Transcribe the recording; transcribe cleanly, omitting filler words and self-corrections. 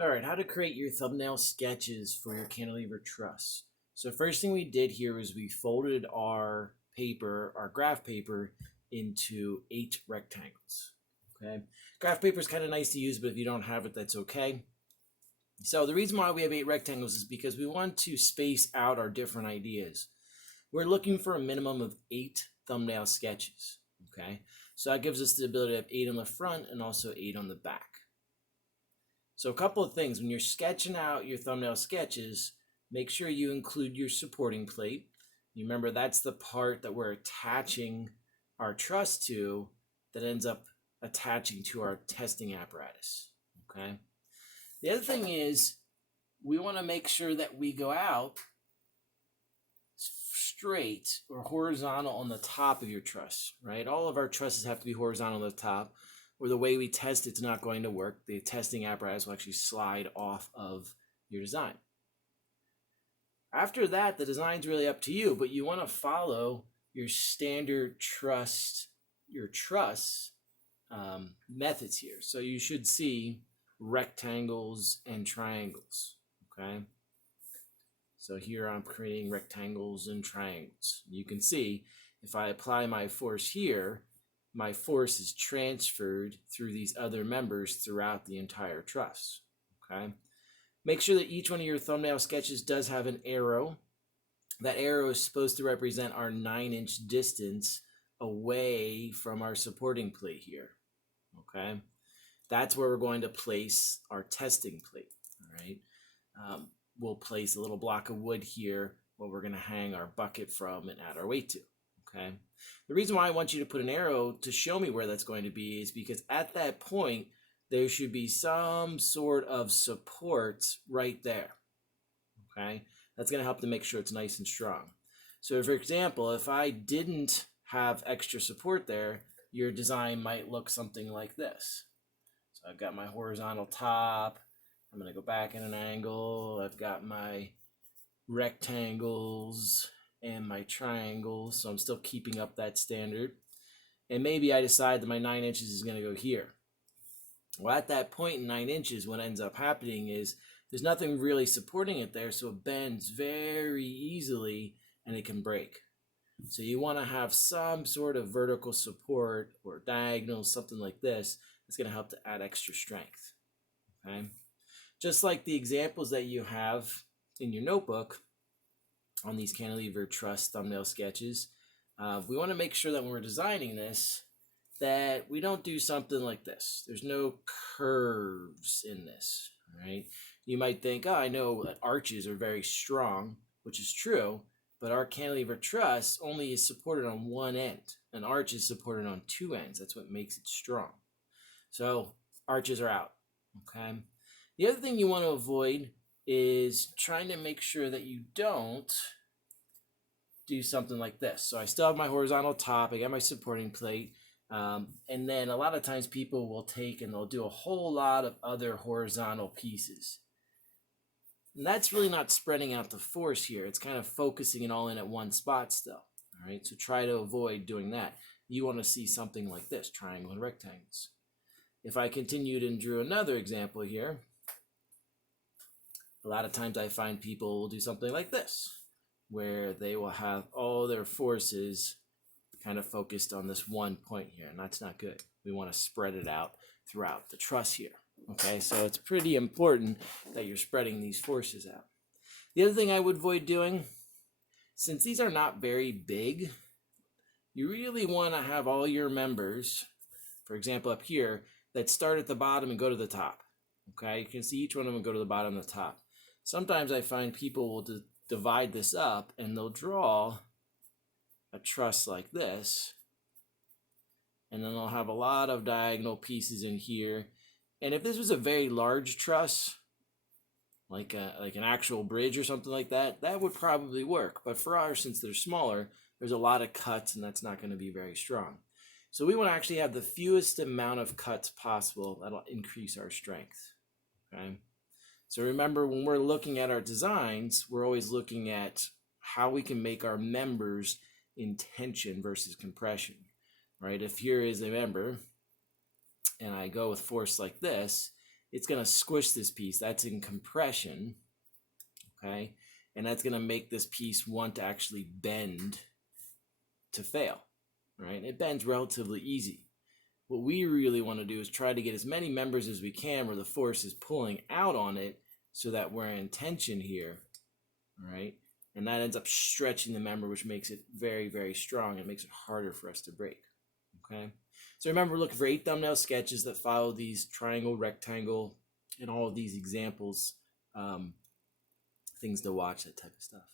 All right, how to create your thumbnail sketches for your cantilever truss. So first thing we did here is we folded our paper, our graph paper, into 8 rectangles. Okay, graph paper is kind of nice to use, but if you don't have it, that's okay. So the reason why we have 8 rectangles is because we want to space out our different ideas. We're looking for a minimum of 8 thumbnail sketches. Okay, so that gives us the ability to have 8 on the front and also 8 on the back. So a couple of things, when you're sketching out your thumbnail sketches, make sure you include your supporting plate. You remember that's the part that we're attaching our truss to that ends up attaching to our testing apparatus, okay? The other thing is we want to make sure that we go out straight or horizontal on the top of your truss, right? All of our trusses have to be horizontal on the top, or the way we test it's not going to work. The testing apparatus will actually slide off of your design. After that, the design's really up to you, but you want to follow your standard truss methods here. So you should see rectangles and triangles, okay? So here I'm creating rectangles and triangles. You can see if I apply my force here, my force is transferred through these other members throughout the entire truss, okay? Make sure that each one of your thumbnail sketches does have an arrow. That arrow is supposed to represent our 9-inch distance away from our supporting plate here, okay? That's where we're going to place our testing plate, all right? We'll place a little block of wood here where we're going to hang our bucket from and add our weight to, okay? The reason why I want you to put an arrow to show me where that's going to be is because at that point, there should be some sort of support right there, okay? That's going to help to make sure it's nice and strong. So for example, if I didn't have extra support there, your design might look something like this. So I've got my horizontal top. I'm going to go back in an angle. I've got my rectangles and my triangles. So I'm still keeping up that standard. And maybe I decide that my 9 inches is going to go here. Well, at that point in 9 inches, what ends up happening is there's nothing really supporting it there, so it bends very easily and it can break. So you want to have some sort of vertical support or diagonal, something like this, that's going to help to add extra strength, okay? Just like the examples that you have in your notebook on these cantilever truss thumbnail sketches, we want to make sure that when we're designing this, that we don't do something like this. There's no curves in this, right? You might think, oh, I know that arches are very strong, which is true, but our cantilever truss only is supported on one end. An arch is supported on 2 ends. That's what makes it strong. So arches are out, okay? The other thing you want to avoid is trying to make sure that you don't do something like this. So I still have my horizontal top, I got my supporting plate, and then a lot of times people will take and they'll do a whole lot of other horizontal pieces. And that's really not spreading out the force here. It's kind of focusing it all in at one spot still. All right, so try to avoid doing that. You want to see something like this, triangle and rectangles. If I continued and drew another example here, a lot of times I find people will do something like this, where they will have all their forces kind of focused on this one point here, and that's not good. We want to spread it out throughout the truss here. Okay, so it's pretty important that you're spreading these forces out. The other thing I would avoid doing, since these are not very big, you really want to have all your members, for example up here, that start at the bottom and go to the top. Okay, you can see each one of them go to the bottom and the top. Sometimes I find people will divide this up and they'll draw a truss like this, and then they'll have a lot of diagonal pieces in here. And if this was a very large truss, like an actual bridge or something like that, that would probably work. But for ours, since they're smaller, there's a lot of cuts and that's not going to be very strong. So we want to actually have the fewest amount of cuts possible. That'll increase our strength, okay? So remember, when we're looking at our designs, we're always looking at how we can make our members in tension versus compression, right? If here is a member and I go with force like this, it's going to squish this piece. That's in compression, okay? And that's going to make this piece want to actually bend to fail, right? It bends relatively easy. What we really want to do is try to get as many members as we can where the force is pulling out on it so that we're in tension here, right? And that ends up stretching the member, which makes it very, very strong. It makes it harder for us to break, okay? So remember, we're looking for 8 thumbnail sketches that follow these triangle, rectangle, and all of these examples, things to watch, that type of stuff.